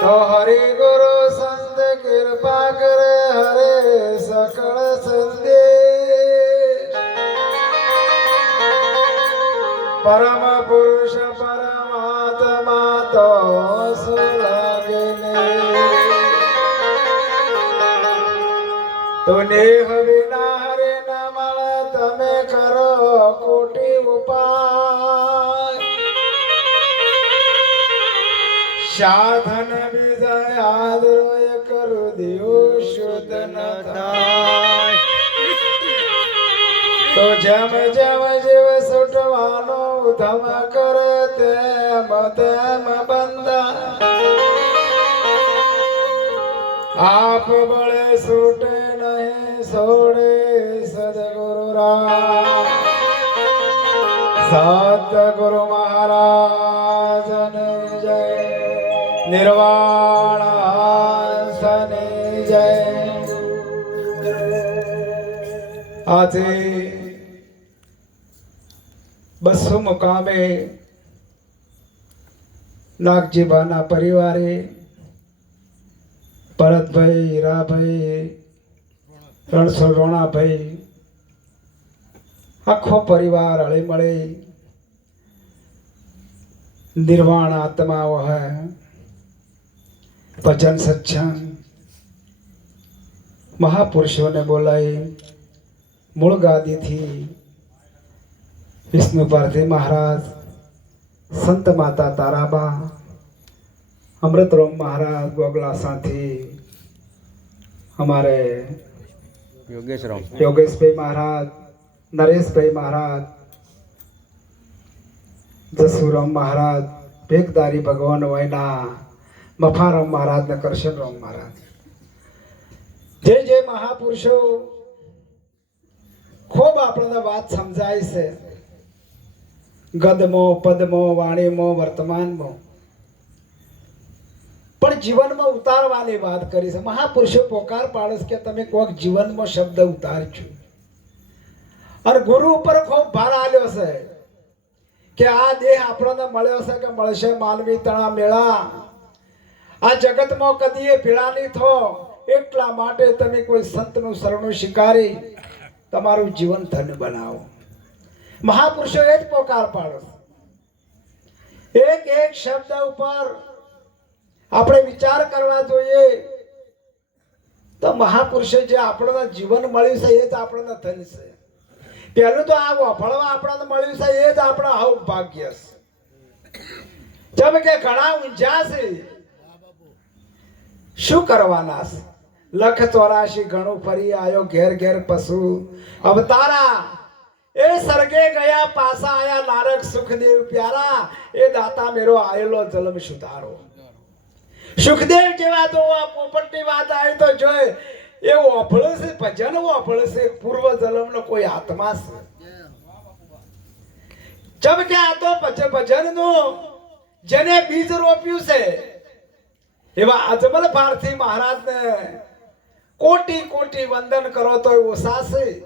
તો હરિ ગુરુ સંત કૃપા કરે હરે સકળ સંદેશ પરમ પુરુષ પરમાત્મા તો સુલાગે ને સાધન વિજય આદરોય કરું દેવ શુદ્ધ ન થાય તો જેમ જેમ જીવ સુટવાનો ધમ કરે તેમ તેમ બંધા આપ બળે છૂટે નહીં સોડે સદગુરુ રામ સતગુરુ મહારાજ આજે બસો મુકામે નાગજીભાના પરિવારે ભરતભાઈ, હીરાભાઈ, રણછોડ રોણાભાઈ, આખો પરિવાર હળીમળી નિર્વાણ આત્માઓ હે. ભજન સત્સંગ મહાપુરુષોને બોલાવી મૂળ ગાદીથી વિષ્ણુ પાર્થે મહારાજ સંત માતા તારાબા અમૃતરોમ મહારાજ ગોગલા સાથે અમારે યોગેશભાઈ મહારાજ નરેશભાઈ મહારાજ જસુરામ મહારાજ ભેગદારી ભગવાન વયના મફારામ મહારાજ ને કરશનરામ મહારાજ જય જય મહાપુરુષો ખૂબ આપણને વાત સમજાય છે. ગદમો પદમો, વાણીમો, વર્તમાનમો. પણ જીવનમાં ઉતારવાની વાત કરી છે. મહાપુરુષે પોકાર પાડે છે કે તમે કોઈક જીવનમાં શબ્દ ઉતારજો. અને ગુરુ ઉપર ખૂબ ભાર આલ્યો છે કે આ દેહ આપણને મળ્યો છે કે મળશે માનવી તણા મેળા. આ જગતમાં કદીએ પીડા નહીં થો. એટલા માટે તમે કોઈ સંતનું શરણું શિકારી. તમારું જીવન ધન બનાવો. મહાપુરુષો એ જ પોકાર પાડો એક એક શબ્દ ઉપર આપણે વિચાર કરવા જોઈએ તો મહાપુરુષે જે આપણને જીવન મળ્યું છે એ જ આપણને ધન છે. પહેલું તો આ વફળવા આપણને મળ્યું છે એ જ આપણા હવ ભાગ્ય છે. જેમ કે ઘણા ઊંઝા છે. શું કરવાના છે? લખ ચોરાશી ઘણું ફરી આયો ઘેર ઘેર પશુ. અવતારા એ સરગે ગયા પાસા આયા નારક સુખદેવ પ્યારા. એ દાતા મેરો આયેલો જલમ સુધારો. સુખદેવ જેવા તો આ પોપટની વાત આવી તો જોઈ એ ઓફળે છે, ભજન ઓફળે છે, પૂર્વ જન્મનો કોઈ આત્મા છે. જબ કે આ તો ભજનનું જેને બીજ રોપ્યું છે, એવા અજમલ ભારતી મહારાજને કોટી કોટી વંદન કરો તો ઓછા સાસે.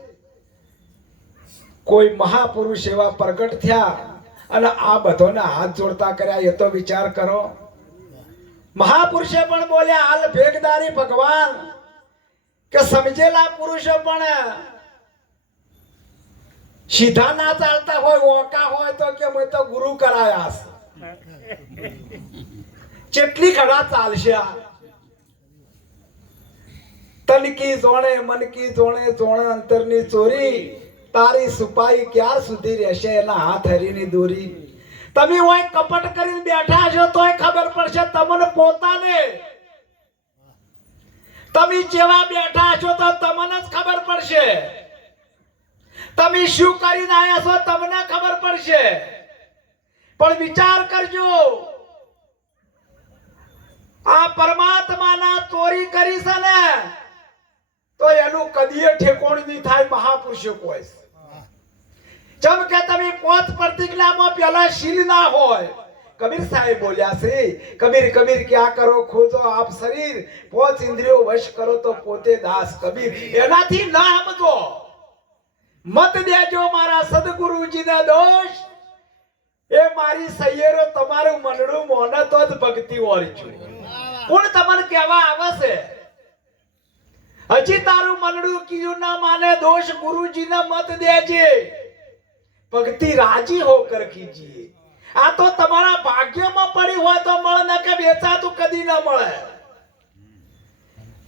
કોઈ મહાપુરુષ એવા પ્રગટ થયા અને આ બધોને હાથ જોડતા કર્યા એ તો વિચાર કરો. મહાપુરુષે પણ બોલ્યા હાલ ભેગદારી ભગવાન. કે સમજેલા પુરુષો પણ સીધા ના ચાલતા હોય ઓકા હોય તો કે મેં તો ગુરુ કરાયા છે. કેટલી ઘડા ચાલશે આ. તનકી જોણે, મનકી જોણે જોણે અંતરની ચોરી. તારી સુપાઈ ક્યાં સુધી રહેશે? એના હાથ હરીની દોરી. તમે હોય કપટ કરીને બેઠા છો, તોય ખબર પડશે તમને પોતાને. તમે જેવા બેઠા છો, તો તમને જ ખબર પડશે. તમે શું કરીને આવ્યા છો, તમને ખબર પડશે. પણ વિચાર કરજો. આ પરમાત્માના ચોરી કરી છે ને તો એનું કદીએ ઠેકોણ થાય, મહાપુરુષો કોઈ જેમ કે તમે પોત પ્રતિજ્ઞામાં પેલા શીલ ના હોય. કબીર સાહેબ બોલ્યા છે, કબીર કબીર, ક્યાં કરો ખોજો આપ શરીર? પોચ ઇન્દ્રિયો વશ કરો તો પોતે દાસ કબીર. એનાથી ના સમજો. મત દેજો મારા સદગુરુજીના દોષ. એ મારી સૈયરો તમારું મનડું મોને તો જ ભક્તિ ઓરજો કોણ તમને કહેવા આવે છે? હજી તારું મનડું કીધું, ના માને દોષ ગુરુજીને મત દેજે. ભક્તિ રાજી હોકર કીજીએ આ તો તમારા ભાગ્યમાં પડી હોય તો મળે, ને કે વેચાતું કદી ના મળે.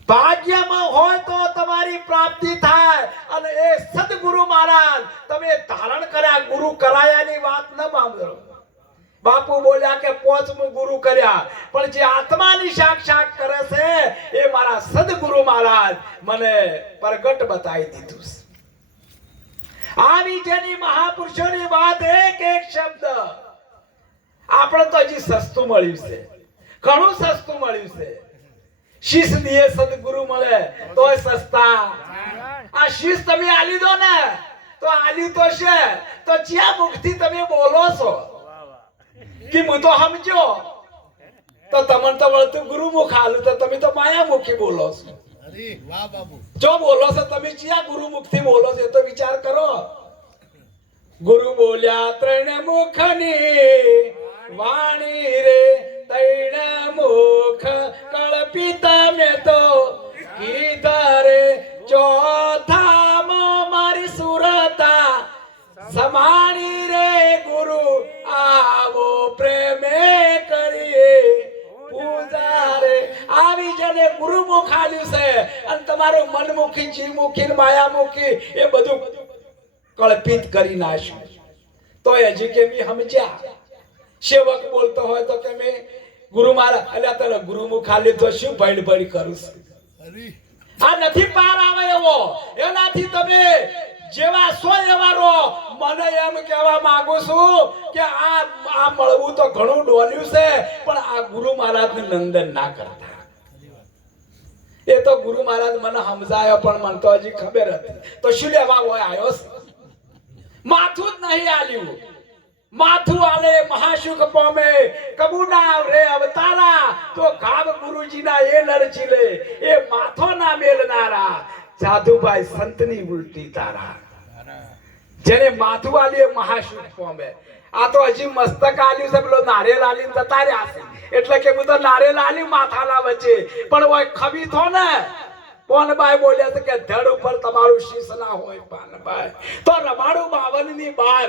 ભાગ્યમાં હોય તો તમારી પ્રાપ્તિ થાય. અને એ સદગુરુ મહારાજ, તમે ધારણ કર્યા, ગુરુ કરાયાની વાત ન મામલો બાપુ બોલ્યા કે પોચમું ગુરુ કર્યા. પણ જે આત્માની સાક્ષાત કરે છે, એ મારા સદગુરુ મહારાજ મને પ્રગટ બતાવી દીધું છે. આવી જેની મહાપુરુષોની વાત એક એક શબ્દ. આપણે તો હજી સસ્તું મળ્યું છે. ઘણું સસ્તું મળ્યું છે. શીશ દિયે સદગુરુ મળે, તોય સસ્તા. આ શીશ તમે આલી દો ને, તો આલી તો છે. તો જ્યાં મુખથી તમે બોલો છો કે હું તો સમજો. તો તમને તો વળતું ગુરુમુખ હાલ તો તમે તો માયામુખી બોલો છો. જો બોલો છો તમે ક્યાં ગુરુમુખથી બોલો છો તો વિચાર કરો. ગુરુ બોલ્યા ત્રણ મુખની વાણી રે ત્રણ મુખ કળપી તમે તો કીધા રે. ચોથામાં મારી સુરતા સમાણી ગુરુમુખ છે. અને તમારું મનમુખી જીવમુખી માયામુખી એ બધું કલ્પિત કરી નાખ્યું. તો હજી કે મી સમજ્યા. સેવક બોલતો હોય તો કે મેં ગુરુ મારા એટલે તને ગુરુમુખ ખાલી તો શું ભૈડ ભૈડ કરું છું? આ નથી પાર આવે એવો. એનાથી તમે જેવા સો એવા રહો. મને એમ કહેવા માંગુ છું કે આ આ મળવું તો ઘણું ડોલ્યું છે પણ આ ગુરુ મહારાજને નંદન ના કરતા. એ તો ગુરુ મહારાજ મને સમજાયો, પણ મને તો હજી ખબર હતી. તો શું લેવા હોય આવ્યો માથું જ નહીં આલ્યું. માથું આલે મહાસુખ પામે. કબુડા રે અવતારા. તો ગામ ગુરુજીના એ નરચીલે એ માથો ના મેલનારા. જાદુભાઈ સંતની ઉલટી તારા. જેને માથું આલે મહાસુખ પામે. આ તો હજી મસ્તક આલ્યું છે, પેલો નારેલ આલી જતા છે. એટલે કે હું તો નારેલ માથા માથાના વચ્ચે પણ ઓય ખબી થો ને. પોનબાઈ બોલ્યા છે કે ધડ ઉપર તમારું શીશ ના હોય, પાનબાઈ. તો રમાડું બાવનની બાર.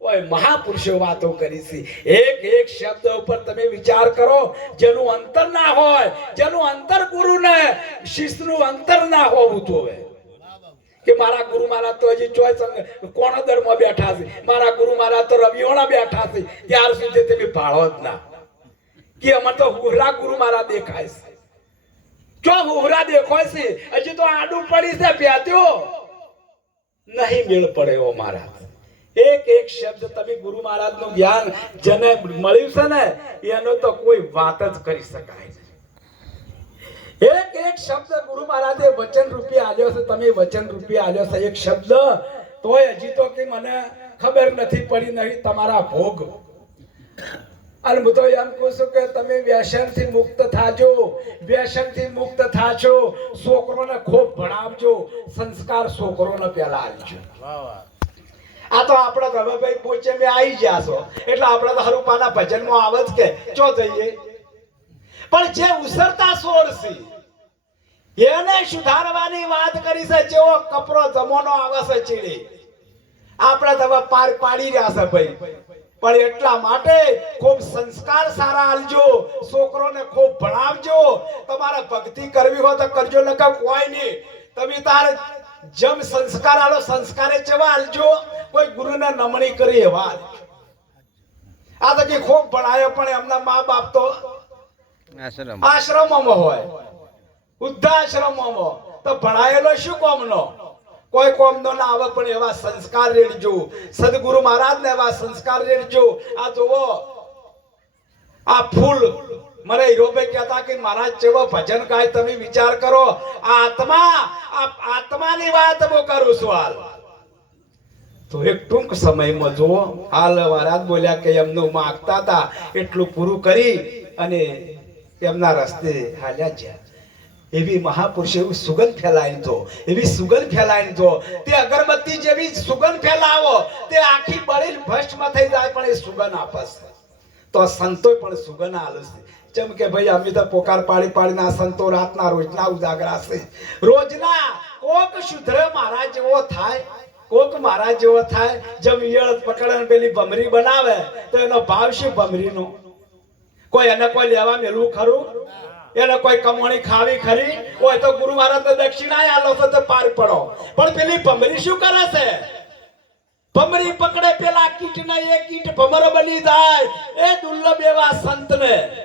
ઓય મહાપુરુષો વાતો કરી છે. એક એક શબ્દ ઉપર તમે વિચાર કરો, જેનું અંતર ના હોય, જેનું અંતર ગુરુ ને શિષ્યનું અંતર ના હોવું જોઈએ. કે મારા ગુરુ મહારાજ તો હજી ચોય સંગ કોણદરમાં બેઠા છે? મારા ગુરુ મહારાજ તો રવિવાણા બેઠા છે. ત્યાર સુધી તમે ભાળો જ ના. કે અમાર તો હુરા ગુરુ મહારાજ દેખાય છે. જો હુરા દેખાય છે, હજી તો આડું પડી છે પ્યાત્યો. નહીં મેળ પડે ઓ મહારાજ. એક એક શબ્દ તમે ગુરુ મહારાજનું જ્ઞાન જેને મળ્યું છે ને, એનો તો કોઈ વાત જ કરી શકાય નહીં. એક એક શબ્દ ગુરુ મહારાજે વચન રૂપી આલ્યો છે. તમે વચન રૂપી આલ્યો છે એક શબ્દ. તોય હજી તો કે મને ખબર નથી પડી, નહીં તમારા ભોગ. અને હું તો એમ કહું છું કે તમે વ્યસનથી મુક્ત થાજો. વ્યસનથી મુક્ત થાજો. છોકરોને ખૂબ ભણાવજો. સંસ્કાર છોકરોને પહેલા આપજો. આ તો આપણે રવાભાઈ પોચે મેં આવી ગયા છો. એટલે આપણે તો હરુપાના ભજનમાં આવે જ કે, ચો જઈએ? પણ જે ઉસરતા સોર છે એને સુધારવાની વાત કરી છે જેવો કપરો જમોનો આવે છે ચીડી. આપણે તમે પાર પાડી રહ્યા છે ભાઈ. પણ એટલા માટે ખૂબ સંસ્કાર સારા આલજો છોકરોને ખૂબ ભણાવજો. તમારે ભક્તિ કરવી હોય તો કરજો નકર કોઈ નહીં. તમે તાર જમ સંસ્કાર આલો સંસ્કારે જેવા આલજો. કોઈ ગુરુને નમણી કરી એવા. આ તો કે ખૂબ ભણાયો પણ એમના મા બાપ તો આશ્રમ આશ્રમોમાં હોય. વૃદ્ધાશ્રમોમાં. તો ભણાયેલો શું કોમનો? કોઈ કોમનો ના આવે, પણ એવા સંસ્કાર રેડજો. સદગુરુ મહારાજ ને એવા સંસ્કાર રેડજો. આ જુઓ, આ ફૂલ. મને હીરોભાઈ કહેતા કે મહારાજ જેવો ભજન ગાય, તમે વિચાર કરો આ આત્મા, આ આત્માની વાત હું કરું છું હાલ. તો એક ટૂંક સમયમાં જુઓ, હાલ મહારાજ બોલ્યા કે એમનું માગતા હતા, એટલું પૂરું કરી અને એમના રસ્તે હાલ્યા જ્યાં એવી મહાપુરુષ સુગંધ ફેલાઈ તો, એવી સુગંધ ફેલાઈ તો. તે અગરબત્તી જેવી સુગંધ ફેલાવો. તે આખી બળીને ભસ્મ થઈ જાય પણ એ સુગંધ આપશે. તો સંતોય પણ સુગંધ આલશે. જેમ કે ભાઈ અમે તો પોકાર પાડી પાડીને સંતો રાતના રોજના ઉજાગરા છે. રોજના કોક શુદ્ર મારા જેવો થાય, કોક મારા જેવો થાય. જેમ ઈયળ પકડને પેલી ભમરી બનાવે, તો એનો ભાવ શું ભમરીનો? કોઈ એને કોઈ લેવા મેલું ખરું? એને કોઈ કમોણી ખાવી ખરી? હોય તો ગુરુ મહારાજ ને દક્ષિણા આલો છો તો પાર પડો. પણ પેલી ભમરી શું કરે છે? ભમરી પકડે પેલા કીટ ને એ કીટ ભમર બની જાય. એ દુર્લભ એવા સંતને.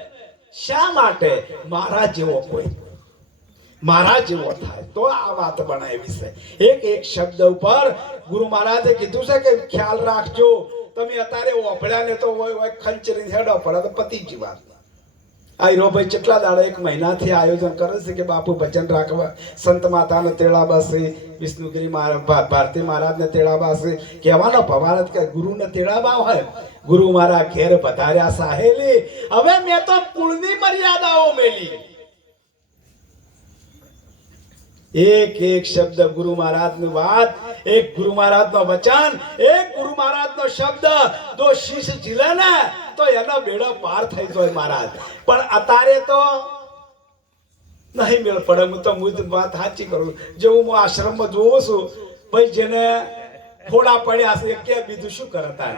શા માટે? મારા જેવો કોઈ. મારા જેવો થાય. તો આ વાત બનાવી છે. એક એક શબ્દ ઉપર ગુરુ મહારાજે કીધું છે કે ખ્યાલ રાખજો. તમે અત્યારે ઓભળ્યા ને તો હોય હોય ખંચરી હેડો પડે. તો પતિ જ આ હીરોભાઈ કેટલા દાડા એક મહિનાથી આયોજન કરે છે કે બાપુ ભજન રાખવા? સંત માતાને તેડાબાસે વિષ્ણુગીરી ભારતી મહારાજને તેડાબાસે કહેવાનો ભવારત કે ગુરુને તેડાબા હોય. ગુરુ મારા ઘેર પધાર્યા સાહેલી. હવે મેં તો કુળની મર્યાદાઓ મેલી. એક એક શબ્દ ગુરુ મહારાજનું વાત, એક ગુરુ મહારાજ નો વચન, એક ગુરુ મહારાજ નો શબ્દ. તો શિષ્ય જીલા તો એનો બેડો પાર થઈ જાય મહારાજ. પણ અત્યારે તો નહીં મેળ પડે. હું તો મુદ વાત સાચી કરું. જે હું આશ્રમમાં જોઉં છું ભાઈ જેને ફોડા પડ્યા છે કે બીજું શું કરતા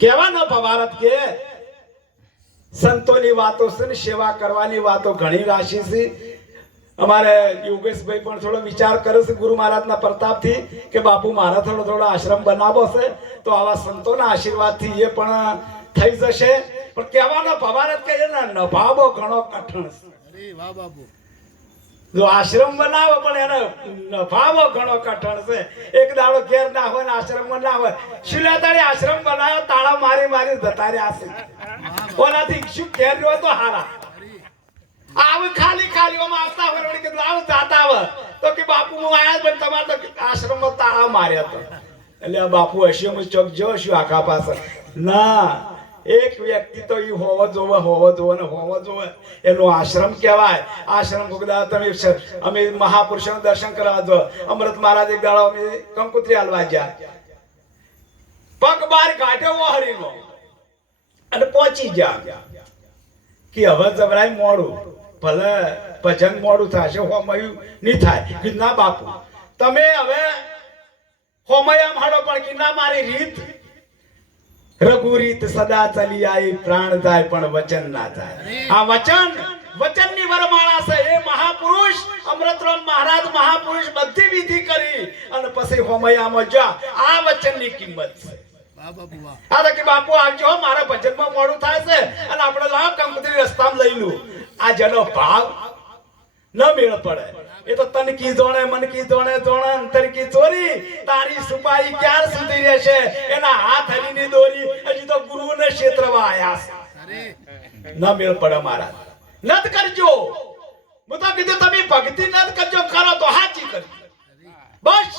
કેવા ન. ભવારત કે સંતોની વાતો છે ને સેવા કરવાની વાતો ઘણી રાશિ છે. અમારે યોગેશભાઈ પણ થોડો વિચાર કરે છે ગુરુ મહારાજના પ્રતાપથી કે બાપુ મારા થોડો થોડો આશ્રમ બનાવો છે તો આવા સંતોના આશીર્વાદથી એ પણ થઈ જશે. પણ કહેવાનો ભવારત છે ને નભાવો ઘણો કઠણ છે. જો આશ્રમ બનાવો પણ એને નભાવો ઘણો કઠણ છે. એક દાડો ઘેર ના હોય ને આશ્રમમાં ના હોય શિલાતાળી આશ્રમ બનાવ્યો તાળા મારી મારી જતા રહ્યા છે. ઓનાથી શું ઘેર રહ્યો તો હારા. આવ ખાલી ખાલી ઓમાં આવતા હોય, વળી કીધું, આવ જાતા આવે તો કે, બાપુ, હું આયા પણ તમારે તો આશ્રમમાં તાળા માર્યા તો એટલે આ બાપુ હશે હું ચોક જો શું આખા પાસે ના, એક વ્યક્તિ તો એ હોવો જોવે હોવો જોવે ને હોવો જોવે. એનો આશ્રમ કહેવાય. આશ્રમ કોકદા તમે અમે મહાપુરુષોનું દર્શન કરવા જો. અમૃત મહારાજ એક દાડો અમે કંકુત્રી હાલવા ગયા. પગ બાર કાઢ્યો હરીનો અને પહોંચી ગયા. કે હવે જવરાય મોડું. ભલે ભજન મોડું થશે હોમયું નહીં થાય. કે ના બાપુ તમે હવે હોમયા માડો પણ કે ના મારી રીત. રઘુ રીત સદા ચલી આવી પ્રાણ થાય પણ વચન ના થાય. આ વચન વચનની વરમાળા છે. એ મહાપુરુષ અમૃતરામ મહારાજ મહાપુરુષ બધી વિધિ કરી અને પછી હોમયામાં જા. આ વચનની કિંમત છે. આ કે બાપુ આવજો મારા ભજનમાં મોડું થાય છે અને આપણે લાવ કંપની રસ્તામાં લઈ લું. આ જેનો ભાવ ન મેળ પડે. એ તો તન કી જોણે, મન કી જોણે ચોરી. તારી સુપાઈ ક્યાર સુધી રહેશે? એના હાથ હરીની દોરી. હજી તો ગુરુને ક્ષેત્રમાં આયા છે. ન મેળ પડે મારા. નત કરજો. હું તો કીધું, તમે ભક્તિ નત કરજો. કરો તો હાચી કરજો. બસ.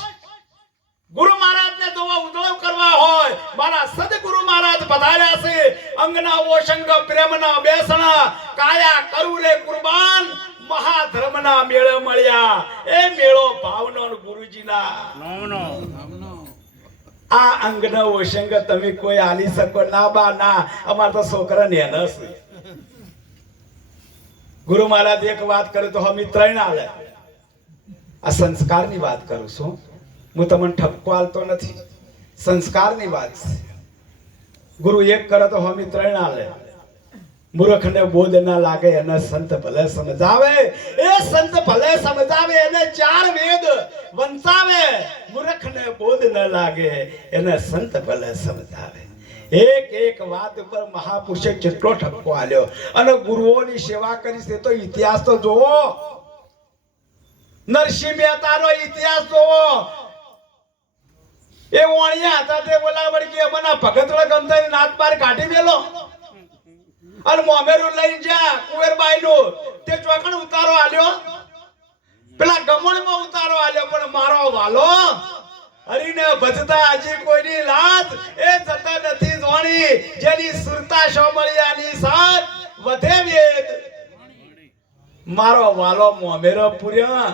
ગુરુ મહારાજને જોવા ઉજળો કરવા હોય, મારા સદગુરુ મહારાજ પધાર્યા છે. અંગના ઓશંગ પ્રેમના બેસણા કાયા કરું રે કુરબાન? મહાધર્મના મેળે મળ્યા. એ મેળો ભાવનો ગુરુજીના. ગુરુજીના આ અંગનો ઓશંગ તમે કોઈ આલી શકો? ના બા ના. અમાર તો છોકરા ને છે. ગુરુ મહારાજ એક વાત કરે તો હમી ત્રણ આલે. આ સંસ્કારની વાત કરું છું. હું તમને ઠપકો આલતો નથી. સંસ્કારની વાત છે. ગુરુ એક કરે તો હમી ત્રણ આલે. મૂર્ખને બોધ ના લાગે, એને સંત ભલે સમજાવે. એ સંત ભલે સમજાવે, એને ચાર વેદ વંચાવે. મૂર્ખને બોધ ન લાગે, એને સંત ભલે સમજાવે. એક એક વાત ઉપર મહાપુરુષે કેટલો ઠપકો આલ્યો. અને ગુરુઓની સેવા કરી છે તો ઇતિહાસ તો જોવો. નરસિંહ મહેતાનો ઇતિહાસ જોવો. એ વાણિયા હતા તે બોલા વળી કે મના ભગતડા ગમતા નાથ પાર કાઢી મેલો. અને મોમેરું લઈ જા કુવેરબાઈ નું તે ચોકણ ઉતારો આલ્યો. પેલા ગમણમાં ઉતારો આલ્યો, પણ મારો વાલો હરીને ભજતા હજી કોઈની લાત એ જતા નથી જોણી જેની સુરતા સોમળિયાની સાથ વધે વેદ. મારો વાલો મોમેરો પૂર્યો.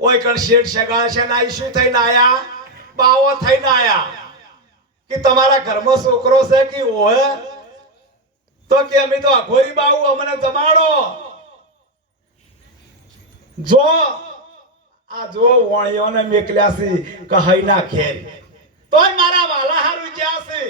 ઓય કણ શેઠ સગા છે ના શું થઈને આયા? બાવો થઈને આયા. કે તમારા ઘરમાં છોકરો છે કે ઓહે તો કે અમે તો અઘોરી બાઉ અમને જમાડો. જો, આ જો વણિયોને મેકલ્યા છે કહી ના ખેર તોય મારા વાલા હારું જ્યાં છે.